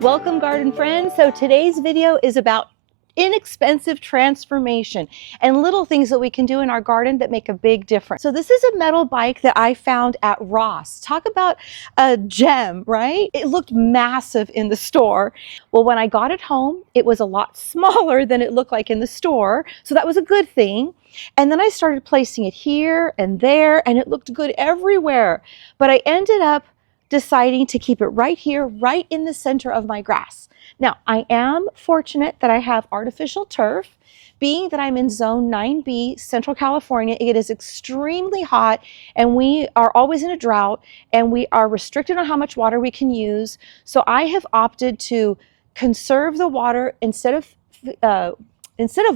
Welcome, garden friends. So today's video is about inexpensive transformation and little things that we can do in our garden that make a big difference. So this is a metal bike that I found at Ross. Talk about a gem, right? It looked massive in the store. Well, when I got it home, it was a lot smaller than it looked like in the store. So that was a good thing. And then I started placing it here and there, and it looked good everywhere. But I ended up deciding to keep it right here, right in the center of my grass. Now, I am fortunate that I have artificial turf. Being that I'm in zone 9B, Central California, it is extremely hot and we are always in a drought and we are restricted on how much water we can use. So I have opted to conserve the water. Instead of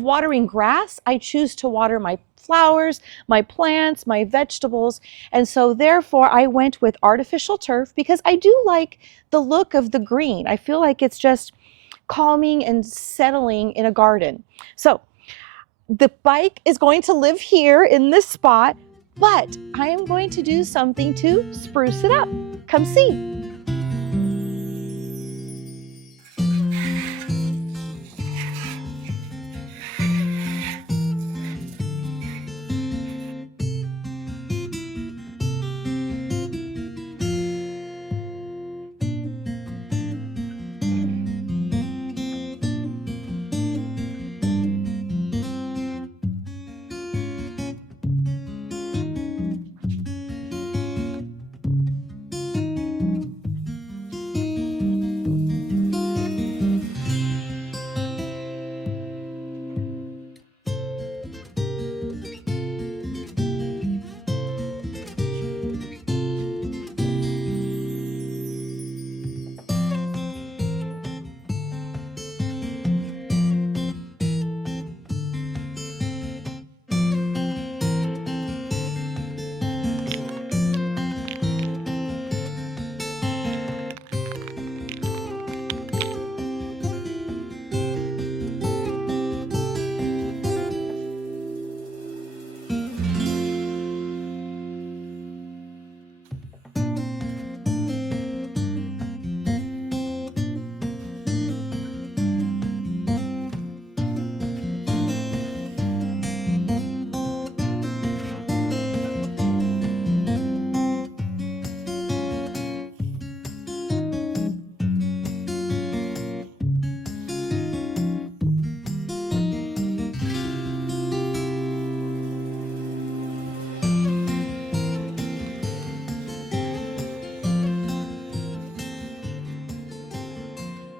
watering grass, I choose to water my flowers, my plants, my vegetables. And so therefore I went with artificial turf because I do like the look of the green. I feel like it's just calming and settling in a garden. So the bike is going to live here in this spot, but I am going to do something to spruce it up. Come see.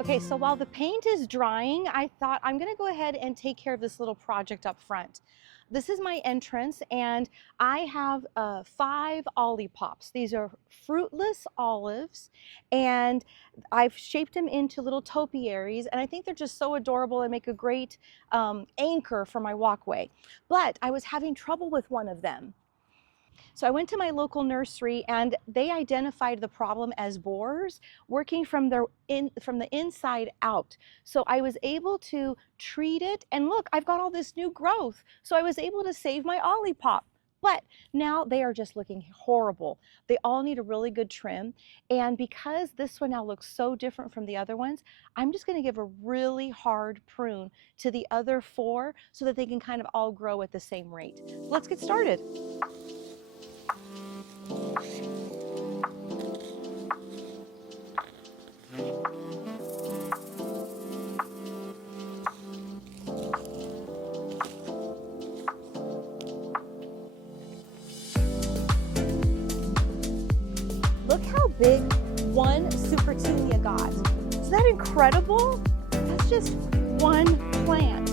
Okay, so while the paint is drying, I thought I'm gonna go ahead and take care of this little project up front. This is my entrance and I have 5 ollipops. These are fruitless olives and I've shaped them into little topiaries and I think they're just so adorable and make a great anchor for my walkway. But I was having trouble with one of them. So I went to my local nursery and they identified the problem as borers working from the inside out. So I was able to treat it and look, I've got all this new growth. So I was able to save my ollipop. But now they are just looking horrible. They all need a really good trim. And because this one now looks so different from the other ones, I'm just gonna give a really hard prune to the other 4 so that they can kind of all grow at the same rate. Let's get started. Look how big one Supertunia got. Is that incredible? That's just one plant.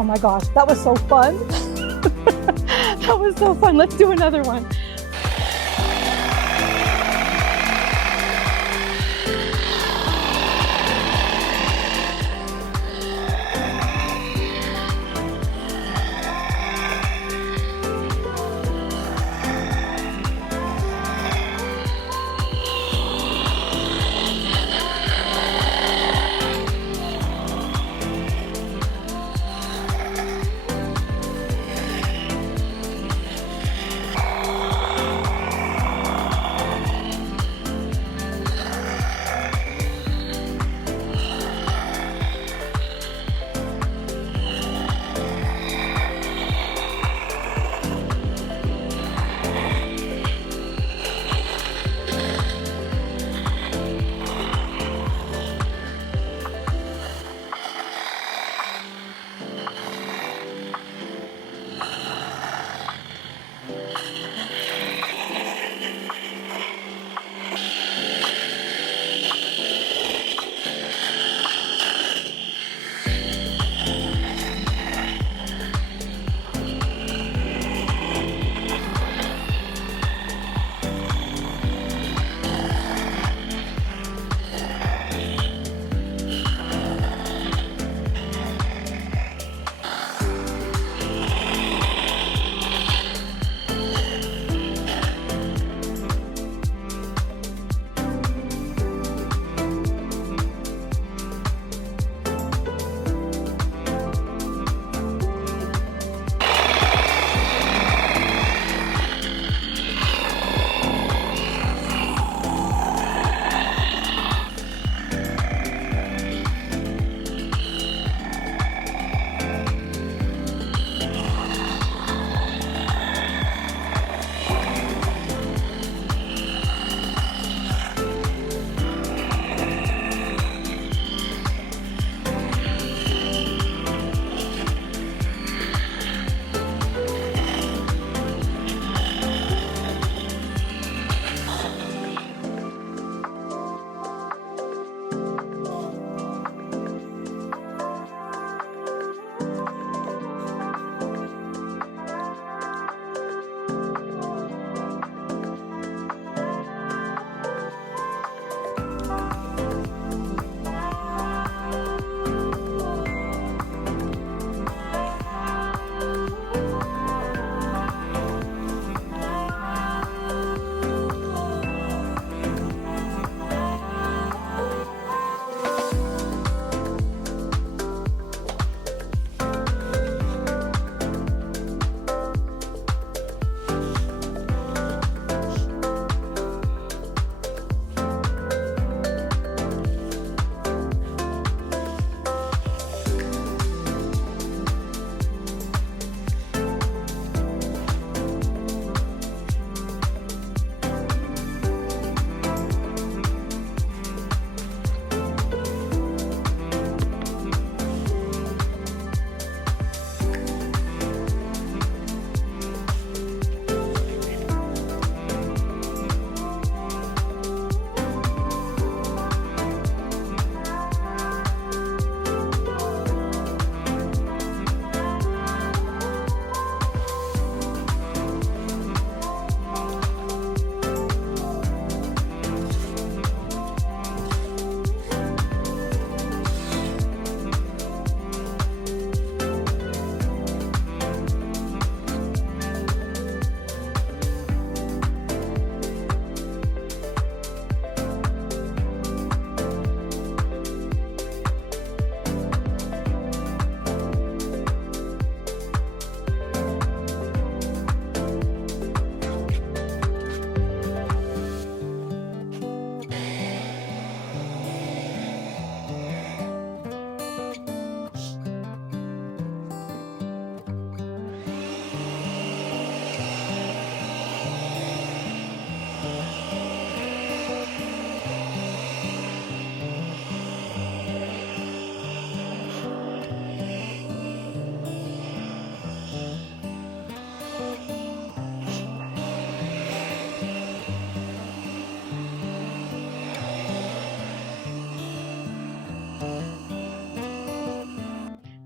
Oh my gosh, that was so fun. That was so fun. Let's do another one.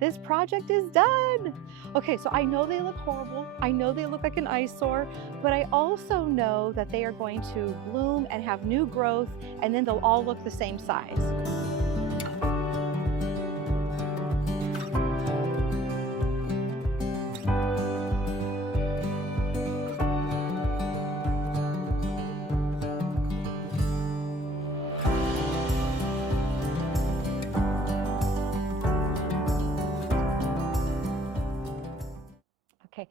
this project is done. Okay, so I know they look horrible. I know they look like an eyesore, but I also know that they are going to bloom and have new growth, and then they'll all look the same size. Okay,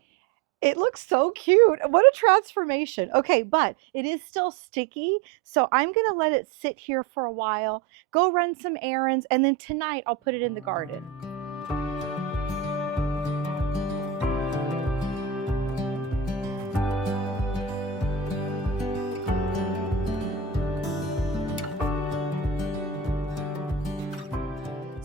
it looks so cute. What a transformation. Okay, but it is still sticky, so I'm gonna let it sit here for a while, go run some errands, and then tonight I'll put it in the garden.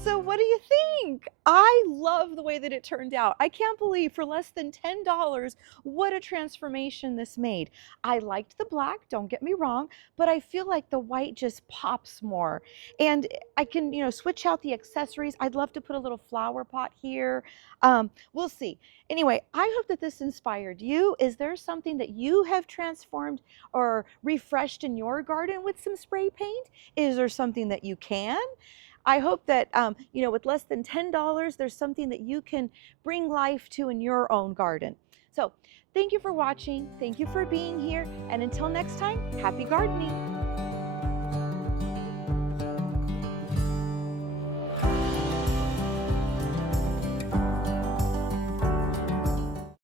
So what do you think? I love the way that it turned out. I can't believe for less than $10, what a transformation this made. I liked the black, don't get me wrong, but I feel like the white just pops more. And I can, switch out the accessories. I'd love to put a little flower pot here. We'll see. Anyway, I hope that this inspired you. Is there something that you have transformed or refreshed in your garden with some spray paint? Is there something that you can? I hope that, with less than $10, there's something that you can bring life to in your own garden. So thank you for watching. Thank you for being here. And until next time, happy gardening.